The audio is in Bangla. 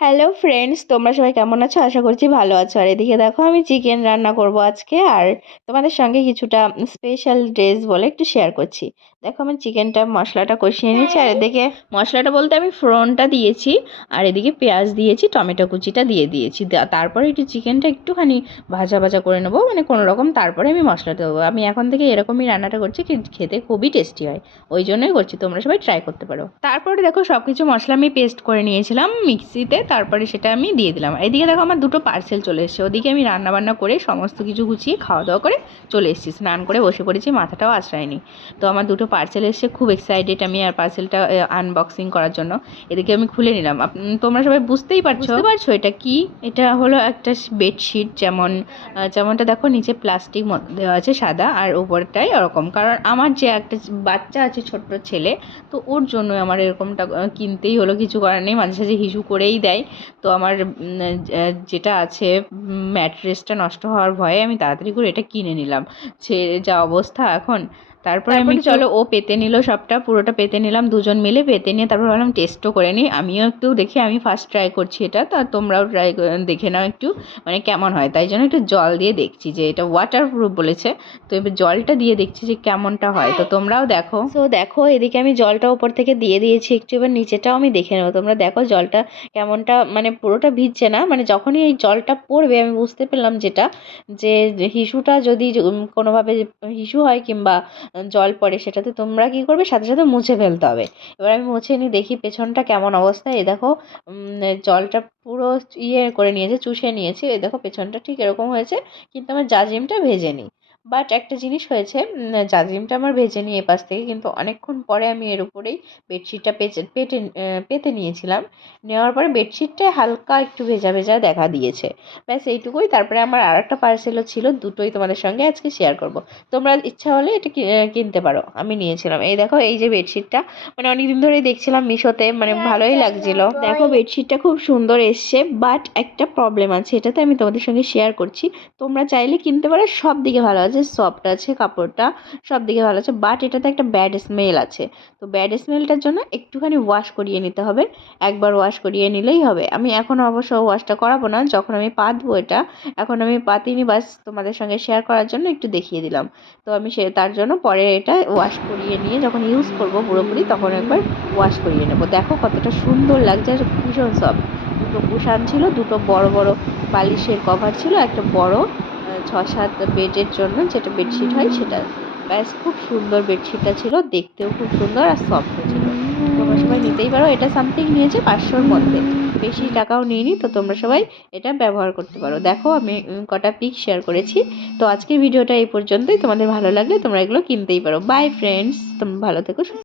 হ্যালো ফ্রেন্ডস তোমরা সবাই কেমন আছো? আশা করছি ভালো আছো। আর এদিকে দেখো, আমি চিকেন রান্না করব আজকে। আর তোমাদের সঙ্গে কিছুটা স্পেশাল ড্রেস বলে একটু শেয়ার করছি। দেখো, আমি চিকেনটা মশলাটা কষিয়ে নিয়েছি। আর এদিকে মশলাটা বলতে আমি ফোড়নটা দিয়েছি। আর এদিকে পেঁয়াজ দিয়েছি, টমেটো কুচিটা দিয়ে দিয়েছি। তারপরে একটু চিকেনটা একটুখানি ভাজা ভাজা করে নেব। মানে কোনো রকম তারপরে আমি মশলাটা দেবো। আমি এখন থেকে এরকমই রান্নাটা করছি খেতে খুবই টেস্টি হয়। ওই জন্যই করছি। তোমরা সবাই ট্রাই করতে পারো। তারপরে দেখো সব কিছু মশলা আমি পেস্ট করে নিয়েছিলাম মিক্সিতে তারপরে সেটা আমি দিয়ে দিলাম। এদিকে দেখো আমার দুটো পার্সেল চলে এসেছে। ওদিকে আমি রান্না বান্না করে সমস্ত কিছু গুছিয়ে খাওয়া দাওয়া করে চলে এসেছি। স্নান করে বসে পড়েছি, মাথাটাও আশ্রয়নি তো আমার দুটো পার্সেল এসে খুব এক্সাইটেড আমি আর পার্সেলটা আনবক্সিং করার জন্য। এদিকে আমি খুলে নিলাম। তোমরা সবাই বুঝতেই পারছ? পারছ এটা কি? এটা হলো একটা বেডশিট যেমন যেমনটা দেখো নিচে প্লাস্টিক দেওয়া আছে সাদা আর উপরটাই ওরকম। কারণ আমার যে একটা বাচ্চা আছে, ছোট্ট ছেলে, তো ওর জন্য আমার এরকমটা কিনতেই হলো। কিছু করার নেই। মাঝে সাঝে হিসু করেই দেয়। তো আমার যেটা আছে ম্যাট্রেসটা নষ্ট হওয়ার ভয়ে আমি তাড়াতাড়ি করে এটা কিনে নিলাম। সে যা অবস্থা এখন। তারপরে আমি চলো ও পেতে নিল সবটা পুরোটা পেতে নিলাম দুজন মিলে পেতে নিয়ে তারপর ভাবলাম টেস্টও করে নিই। আমিও একটু দেখি আমি ফার্স্ট ট্রাই করছি এটা তা তোমরাও ট্রাই দেখে নাও একটু মানে কেমন হয়। তাই জন্য একটু জল দিয়ে দেখছি যে এটা ওয়াটার প্রুফ বলেছে। তো এবার জলটা দিয়ে দেখছি যে কেমনটা হয়। তো তোমরাও দেখো। তো দেখো এদিকে আমি জলটা ওপর থেকে দিয়ে দিয়েছি। একটু এবার নিচেটাও আমি দেখে নেব। তোমরা দেখো জলটা কেমনটা মানে পুরোটা ভিজছে না। মানে যখনই এই জলটা পড়বে আমি বুঝতে পারলাম যেটা যে হিসুটা যদি কোনোভাবে হিসু হয় কিংবা জল পড়ে, সেটাতে তোমরা কী করবে? সাথে সাথে মুছে ফেলতে হবে। এবার আমি মুছে নিই, দেখি পেছনটা কেমন অবস্থা। এই দেখো জলটা পুরো ইয়ে করে নিয়েছে, চুষে নিয়েছি। এই দেখো, পেছনটা ঠিক এরকম হয়েছে, কিন্তু আমার জাজিমটা ভেজে নিই। বাট একটা জিনিস হয়েছে জাজিমটা আমার ভেজে নিই এপাশ থেকে কিন্তু অনেকক্ষণ পরে আমি এর উপরেই বেডশিটটা পেঁচে পেটে পেতে নিয়েছিলাম। নেওয়ার পরে বেডশিটটা হালকা একটু ভেজা ভেজা দেখা দিয়েছে। ব্যাস এইটুকুই। তারপরে আমার আর একটা পার্সেলও ছিল দুটোই তোমাদের সঙ্গে আজকে শেয়ার করব। তোমরা ইচ্ছা হলে এটা কিনতে পারো। আমি নিয়েছিলাম। এই দেখো এই যে বেডশিটটা মানে অনেকদিন ধরেই দেখছিলাম মিশোতে মানে ভালোই লাগছিল। দেখো বেডশিটটা খুব সুন্দর এসছে বাট একটা প্রবলেম আছে এটাতে আমি তোমাদের সঙ্গে শেয়ার করছি। তোমরা চাইলে কিনতে পারো সব দিকে ভালো আছে। সফট আছে, কাপড়টা সব দিকে ভালো আছে বাট এটাতে একটা ব্যাড স্মেল আছে। তো ব্যাড স্মেলটার জন্য একটুখানি ওয়াশ করিয়ে নিতে হবে। একবার ওয়াশ করিয়ে নিলেই হবে। আমি এখন অবশ্য ওয়াশটা করাবো না। যখন আমি পাতবো এটা, এখন আমি পাতিনি, বাস তোমাদের সঙ্গে শেয়ার করার জন্য একটু দেখিয়ে দিলাম। তো আমি সে, তার জন্য পরে এটা ওয়াশ করিয়ে নিয়ে যখন ইউজ করব পুরোপুরি, তখন একবার ওয়াশ করিয়ে নেব। দেখো কতটা সুন্দর লাগছে, আর ভীষণ সফট দুটো কুশান ছিল, দুটো বড় বড় বালিশের কভার ছিল, একটা বড় ছ সাত বেডের জন্য যেটা বেডশিট হয় সেটা ব্যাস, খুব সুন্দর বেডশিটটা ছিল, দেখতেও খুব সুন্দর আর সফটও ছিল। তোমরা সবাই নিতেই পারো, এটা সামথিং নিয়েছে পাঁচশোর মধ্যে। বেশি টাকাও নিইনি, তো তোমরা সবাই এটা ব্যবহার করতে পারো। দেখো, আমি কটা পিক শেয়ার করেছি। তো আজকের ভিডিওটা এই পর্যন্তই। তোমাদের ভালো লাগলে তোমরা এগুলো কিনতেই পারো। বাই ফ্রেন্ডস তোমরা ভালো থেকো